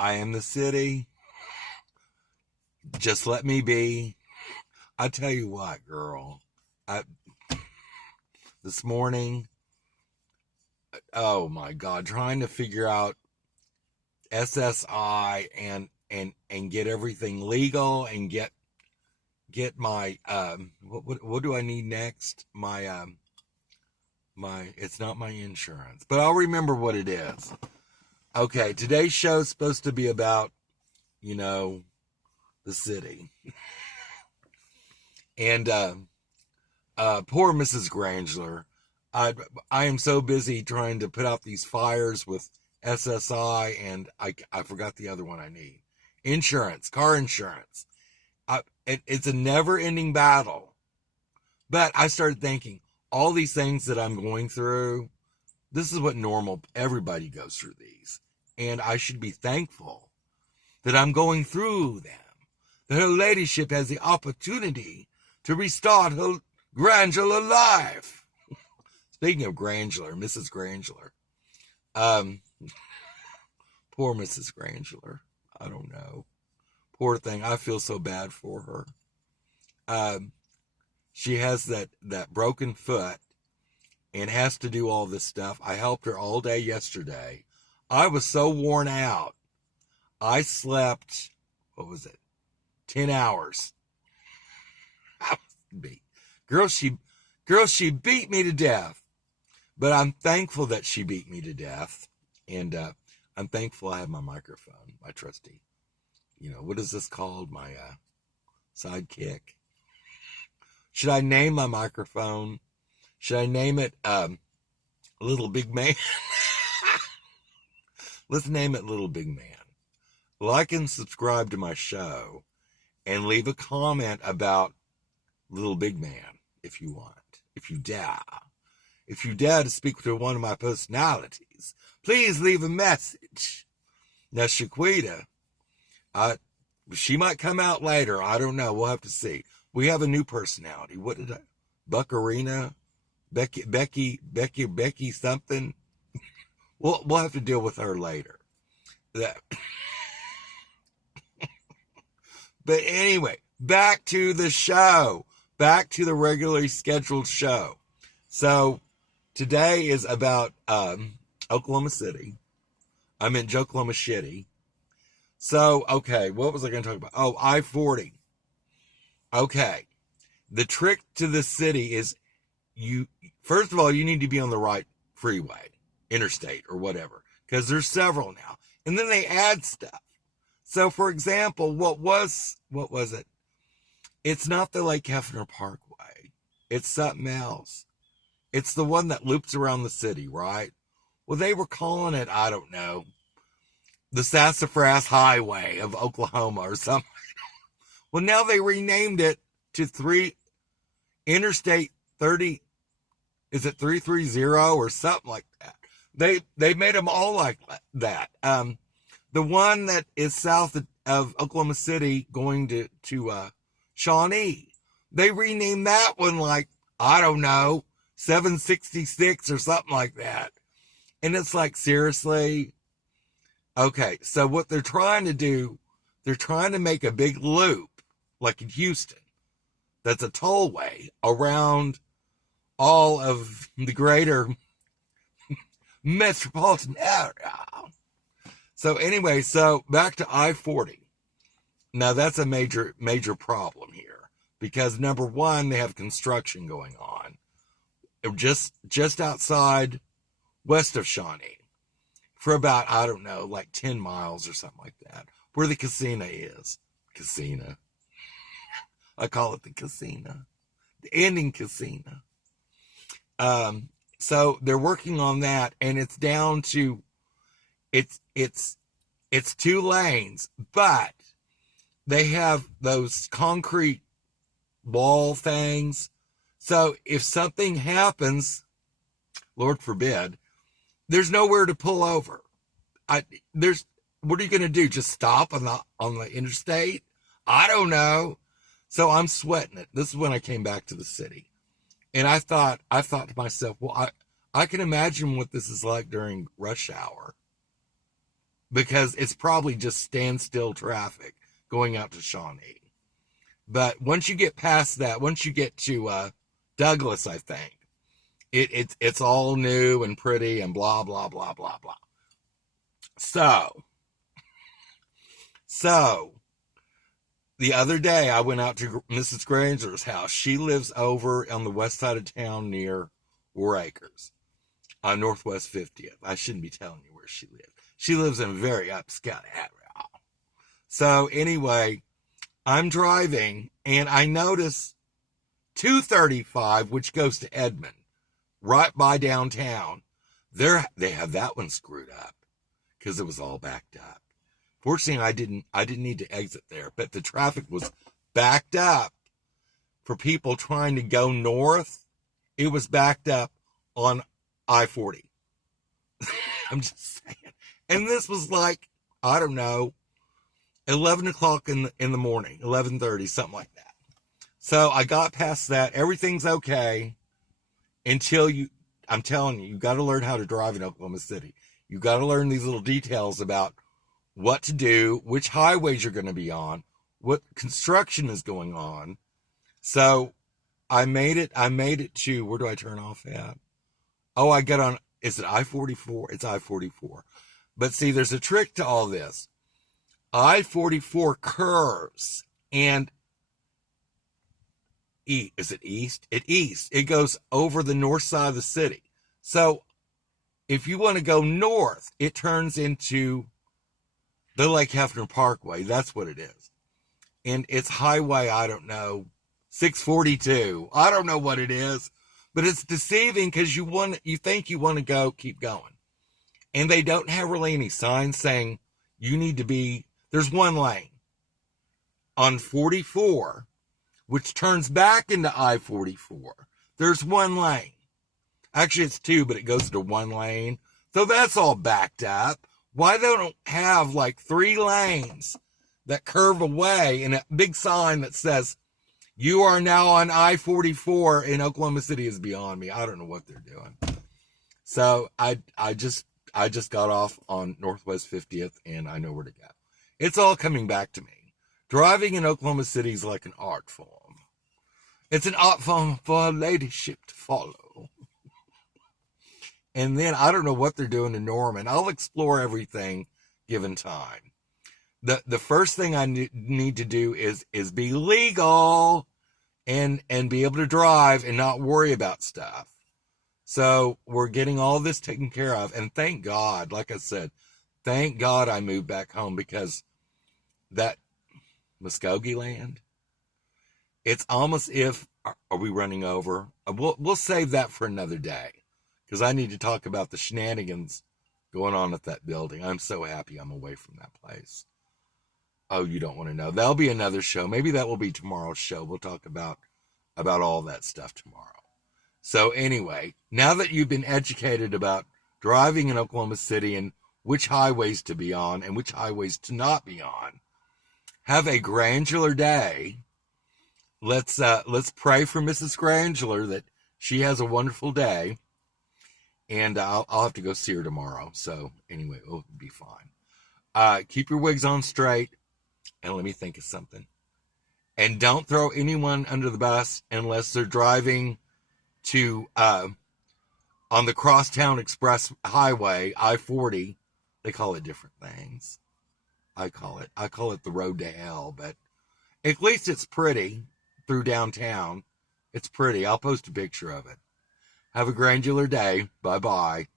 I am the city. Just let me be. I tell you what, girl. This morning, oh my God, trying to figure out SSI and get everything legal and get my what do I need next? My it's not my insurance, but I'll remember what it is. Okay, today's show's supposed to be about, the city. And poor Mrs. Grangler. I am so busy trying to put out these fires with SSI, and I forgot the other one I need. Insurance, car insurance. It's a never-ending battle. But I started thinking, all these things that I'm going through, this is what normal, everybody goes through these. And I should be thankful that I'm going through them. That her ladyship has the opportunity to restart her Grangler life. Speaking of Grangler, Mrs. Grangler. Poor Mrs. Grangler. I don't know. Poor thing. I feel so bad for her. She has that broken foot and has to do all this stuff. I helped her all day yesterday. I was so worn out. I slept, 10 hours. I was beat. Girl, she beat me to death. But I'm thankful that she beat me to death. And I'm thankful I have my microphone, my trusty. What is this called? My sidekick. Should I name my microphone? Should I name it Little Big Man? Let's name it Little Big Man. Like and subscribe to my show and leave a comment about Little Big Man if you want. If you dare. If you dare to speak to one of my personalities, please leave a message. Now, Shaquita, she might come out later. I don't know. We'll have to see. We have a new personality. What did Buckarina? Becky something? We'll have to deal with her later. But anyway, back to the show. Back to the regularly scheduled show. So, today is about Oklahoma City. I meant Joklahoma Shitty. So, okay, what was I going to talk about? Oh, I-40. Okay. The trick to the city is first of all, you need to be on the right freeway, interstate, or whatever, because there's several now. And then they add stuff. So, for example, what was it? It's not the Lake Hefner Parkway. It's something else. It's the one that loops around the city, right? Well, they were calling it, I don't know, the Sassafras Highway of Oklahoma or something. Well, now they renamed it to Interstate 30. Is it 330 or something like that? They made them all like that. The one that is south of Oklahoma City going to Shawnee, they renamed that one like, I don't know, 766 or something like that. And it's like, seriously? Okay, so what they're trying to do, they're trying to make a big loop, like in Houston, that's a tollway around all of the greater metropolitan area. So anyway, back to I-40. Now that's a major problem here because number one, they have construction going on just outside west of Shawnee for about, I don't know, like 10 miles or something like that, where the casino is. Casino. I call it the casino. The ending casino. So they're working on that, and it's down to it's 2 lanes, but they have those concrete wall things. So if something happens, Lord forbid, there's nowhere to pull over. What are you going to do? Just stop on the interstate? I don't know. So I'm sweating it. This is when I came back to the city. And I thought to myself, well, I can imagine what this is like during rush hour. because it's probably just standstill traffic going out to Shawnee. But once you get past that, once you get to Douglas, I think, it's all new and pretty and blah, blah, blah, blah, blah. So, the other day I went out to Mrs. Granger's house. She lives over on the west side of town near War Acres on Northwest 50th. I shouldn't be telling you where she lives. She lives in a very upscale area. So anyway, I'm driving and I notice 235, which goes to Edmond, right by downtown. They have that one screwed up because it was all backed up. Fortunately, I didn't need to exit there, but the traffic was backed up for people trying to go north. It was backed up on I-40. I'm just saying. And this was like, I don't know, 11 o'clock in the morning, 11:30, something like that. So I got past that. Everything's okay until I'm telling you, you got to learn how to drive in Oklahoma City. You got to learn these little details about what to do, which highways you're going to be on, what construction is going on. So I made it to, where do I turn off at? Oh, I get on, is it I-44? It's I-44. But see, there's a trick to all this. I-44 curves, and is it east? It goes over the north side of the city. So if you want to go north, it turns into the Lake Hefner Parkway. That's what it is. And it's highway, I don't know, 642. I don't know what it is, but it's deceiving because you think you want to go, keep going. And they don't have really any signs saying you need to be, there's one lane on 44, which turns back into I-44. There's one lane. Actually, it's two, but it goes to one lane. So that's all backed up. Why they don't have like 3 lanes that curve away and a big sign that says, you are now on I-44 in Oklahoma City is beyond me. I don't know what they're doing. So I just got off on Northwest 50th and I know where to go. It's all coming back to me. Driving in Oklahoma City is like an art form. It's an art form for a ladyship to follow. And then I don't know what they're doing in Norman. I'll explore everything given time. The first thing I need to do is be legal and be able to drive and not worry about stuff. So we're getting all this taken care of. And thank God, like I said, thank God I moved back home, because that Muskogee land, it's almost if, are we running over? We'll save that for another day, because I need to talk about the shenanigans going on at that building. I'm so happy I'm away from that place. Oh, you don't want to know. That'll be another show. Maybe that will be tomorrow's show. We'll talk about all that stuff tomorrow. So anyway, now that you've been educated about driving in Oklahoma City and which highways to be on and which highways to not be on, have a Granular day. Let's pray for Mrs. Granular that she has a wonderful day. And I'll have to go see her tomorrow. So anyway, it'll be fine. Keep your wigs on straight. And let me think of something. And don't throw anyone under the bus unless they're driving to, on the Crosstown Express Highway, I-40. They call it different things. I call it the road to hell, but at least it's pretty through downtown. It's pretty. I'll post a picture of it. Have a Granular day. Bye-bye.